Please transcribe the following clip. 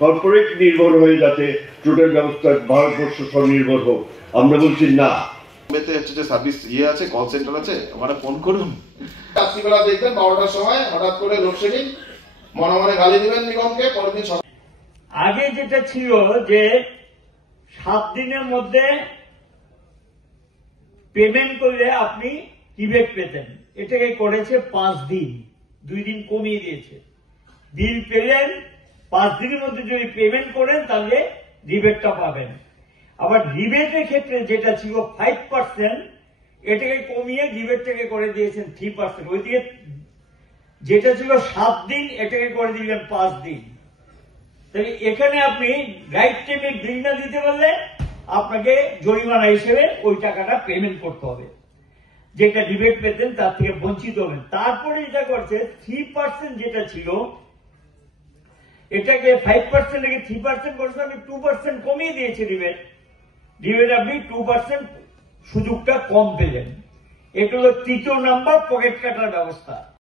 Corporate নির্ভর হয়ে যাতে টোটাল ব্যবস্থা ভারতবর্ষ স্বনির্ভর হোক। আমরা বলছি না, হচ্ছে যে সার্ভিস আছে, কল সেন্টার আছে, ওখানে ফোন করুন। রাত্রিবেলা দেখবেন 12টার সময় হঠাৎ করে লোডশেডিং, মনে মনে গালি দিবেন নিগমকে। পরের দিন আগে যেটা ছিল যে 7 দিনের মধ্যে পেমেন্ট করলে আপনি রিবেট পেতেন, এটাকে করেছে 5 দিন, 2 দিন কমিয়ে দিয়েছে। বিল পেলেন 5 দিনের মধ্যে যদি পেমেন্ট করেন তাহলে রিবেটটা পাবেন। আবার রিবেটের ক্ষেত্রে যেটা ছিল 5%, এটাকে কমিয়ে রিবেটটাকে করে দিয়েছেন 3%। ওইদিকে যেটা ছিল 7 দিন, এটাকে করে দিলেন 5 দিন। তাহলে এখানে আপনি রাইট টাইমে বিল না দিতে পারলে আপনাকে জরিমানা হিসেবে ওই টাকাটা পেমেন্ট করতে হবে, যেটা রিবেট পেতেন তার থেকে বঞ্চিত হবেন। তারপরে এটা করছে 3% যেটা ছিল, এটাকে 5% থেকে 3% করছে, আমি 2% কমিয়ে দিয়েছি রিবেট। আপনি 2% সুযোগটা কম পেলেন। এটা হলো তৃতীয় নাম্বার পকেট কাটার ব্যবস্থা।